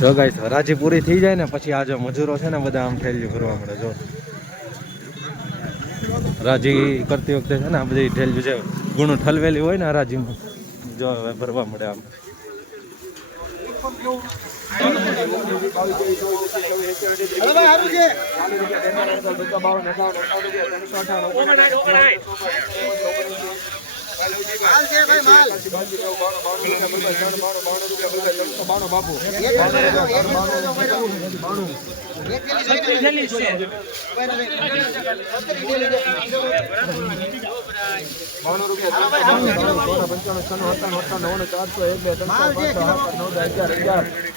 જો ગાઈસ હરાજી પૂરી થઈ જાય ને, પછી આ જો મજૂરો છે ને, બધા આમ ઠેલિયું કરવા મળે. જો. હરાજી કરતી વખતે છે ને, આ બધી ઠેલિયું છે ગુણું ઠલવેલી હોય ને હરાજીમાં, જો ભરવા મળે આમ. ત્રણસો પચીસ બત્રીસ રૂપિયા બલભાઈ ત્રણ પચીસ ચોત્રીસ પાંત્રીસ છત્રીસ આડત્રીસ આડત્રીસ રૂપિયા ત્રણ આડત્રીસ ઓગણચાલીસ ચાલીસ આપી ગયો. ઓગણચાલીસ ત્રણ વાર જીતેન્દ્ર. બે બે રૂપિયા ત્રણ ચાર પાંચ છ સાત સાત રૂપિયા બલભાઈ ચારસો આઠ રૂપિયા બલભાઈ આઠ નવ અગિયાર ઓગણીસ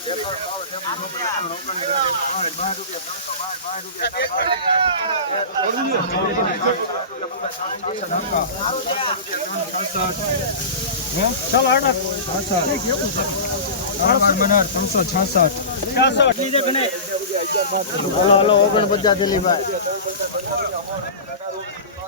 ચોવીસ ચોવીસ રૂપિયા ચારસો ઓગણ ચોવીસ રૂપિયા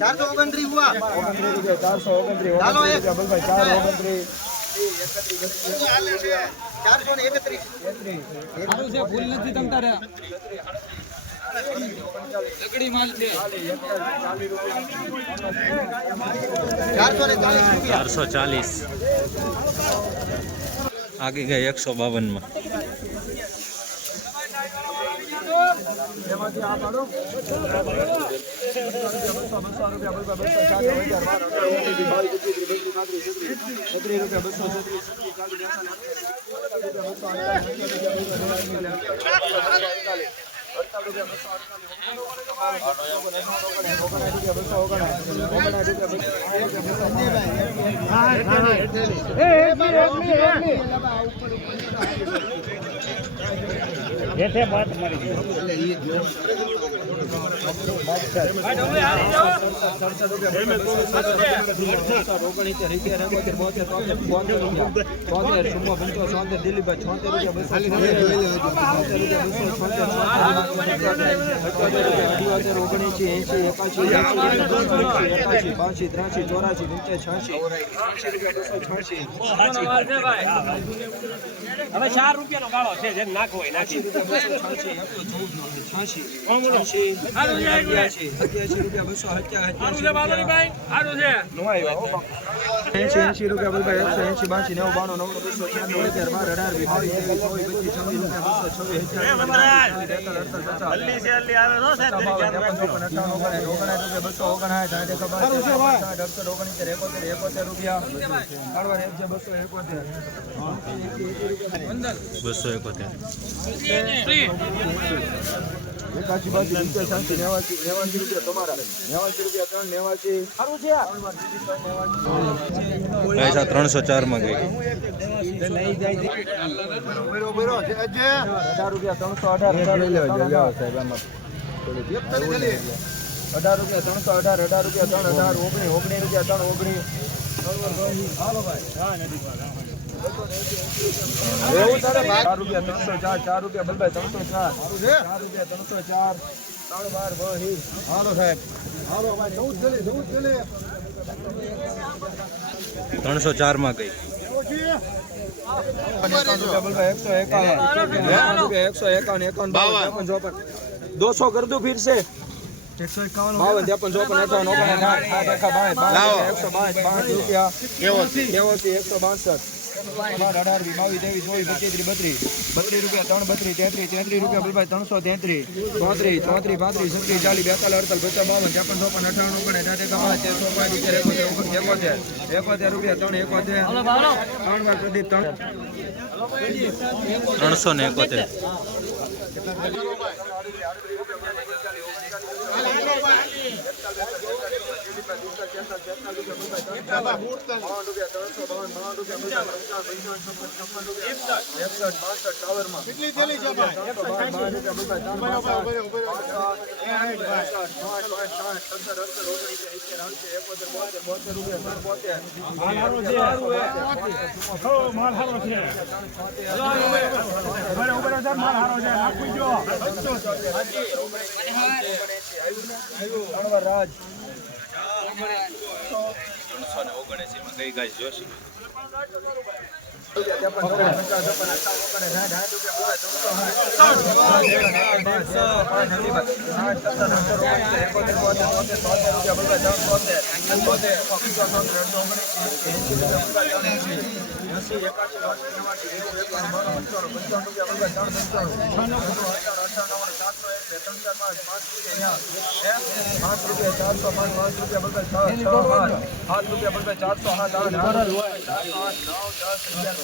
ચારસો ઓગણત્રીસ. ચારસો ઓગણત્રીસ. ઓગણત્રીસ રૂપિયા બલભાઈ ચાર ચારસો ને એકત્રીસ ચારસો ને ચાલીસ રૂપિયા ચારસો ચાલીસ. આગી ગઈ એકસો બસો બસો રૂપિયા બસો બસો મળી હજાર પાંચી ત્રાસી ચોરાસી પંચાસ છ્યાસી હવે ચાર રૂપિયાનો ગાળો છે જેમ નાખવો નાખી એસી એસી રૂપિયા બલભાઈ એકસો એસી બાસી નેવું બાણું નવ બસો છ્યાસી અગિયાર બાર અઢાર વીસ બાવીસ ત્રેવીસ ચોવીસ પચીસ છવ્વીસ રૂપિયા બસો છવ્વીસ બસો ઓગણસાઠ અડસઠ બાજી રૂપિયા સાતસી નેવાસી નેવાસી રૂપિયા તમારા. નેવાસી રૂપિયા ત્રણ નેવાસી. સારું છે ગાઈસ આ ત્રણસો ચારમાં ગઈ. અઢાર રૂપિયા ત્રણસો અઢાર અઢાર. રૂપિયા અઢાર રૂપિયા ત્રણસો અઢાર અઢાર રૂપિયા ત્રણ અઢાર ઓગણી ઓગણી રૂપિયા ત્રણ ઓગણીસ. હા તારે ચાર રૂપિયા ત્રણસો ચાર ચારમાં ગઈ દોસો કરતું દઉં ફીરશે એકસો એકાવન બાવન ત્રેપન એકસો બાસઠ બાસઠ રૂપિયા એકસો બાસઠ અઢાર બાવીસ ત્રેવીસ ચોવીસ પચીસ ત્રીસ બત્રીસ. બત્રીસ રૂપિયા ત્રણ બત્રીસ તેત્રીસ તેત્રીસ રૂપિયા બલભાઈ ત્રણસો તેત્રીસ. ચોત્રીસ ચોત્રીસ પાંત્રીસ છત્રીસ ચાલીસ બેતાલીસ અડતાલીસ પચાસ બાવન ત્રેપન ચોપન અઠાવન ઓગણ સાઠ એકા બાય તેરસો પાંચ રૂપિયા એકોતેર એકોતેર. એકોતેર રૂપિયા ત્રણ એકોતેર. ત્રણ વાર પ્રદીપ ત્રણ. ત્રણસો ને એકોતેર. રાજ ત્રણસો ને ઓગણએંસીમાં રૂપિયા ગાય જોશી પાંચ રૂપિયા ચારસો પાંચ પાંચ રૂપિયા બગલ છ છ આઠ કઈ ગાય બગલ ચારસો આઠ આઠ આઠ નવ દસ અગિયાર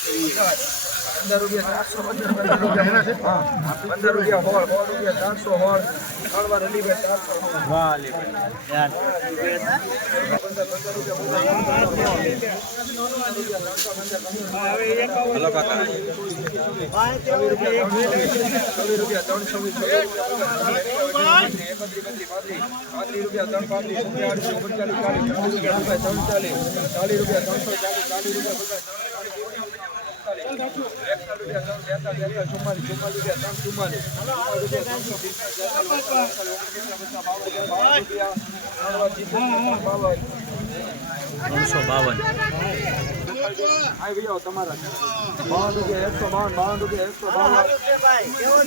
પંદર રૂપિયા ચારસો પંદર રૂપિયા પંદર રૂપિયા હોળ હોળ રૂપિયા ચારસો હોળ ત્રણ અલીભાઈ ચારસો પંદર રૂપિયા હલો કાકા. રૂપિયા ત્રણ પાંત્રીસ રૂપિયા ત્રણ પાંત્રીસ ચાલીસ રૂપિયા ત્રણ ચાલીસ. ચાલીસ રૂપિયા ત્રણસો ચાલીસ ચાલીસ રૂપિયા ચુમ્માલીસ ચુમ્માલીસ રૂપિયા ત્રણ ચુમ્માલીસ ત્રણસો બાવન આવી જાઓ તમારા બાવન રૂપિયા એકસો બાવન બાવન રૂપિયા એકસો બાવન કેવો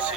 છે.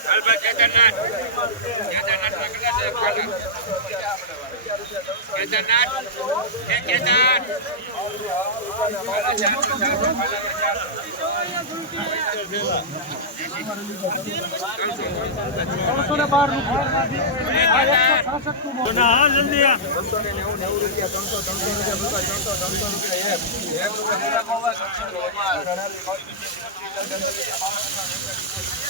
કેમ બસો ને નેવું નેવું રૂપિયા ત્રણસો ત્રણસો રૂપિયા ત્રણસો ત્રણસો રૂપિયા એક એક રૂપિયા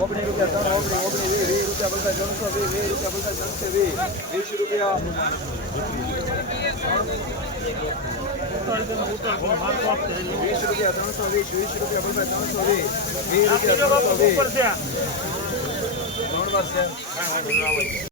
ઓગણી રૂપિયા ત્રણ ઓગણી ઓગણી વીસ વીસ રૂપિયા બધા ત્રણસો વીસ વીસ રૂપિયા બધા ત્રણસો વીસ વીસ રૂપિયા વીસ રૂપિયા ત્રણસો વીસ વીસ રૂપિયા બધા ત્રણસો વીસ વીસ રૂપિયા ત્રણસો વીસ ત્રણ વાર છે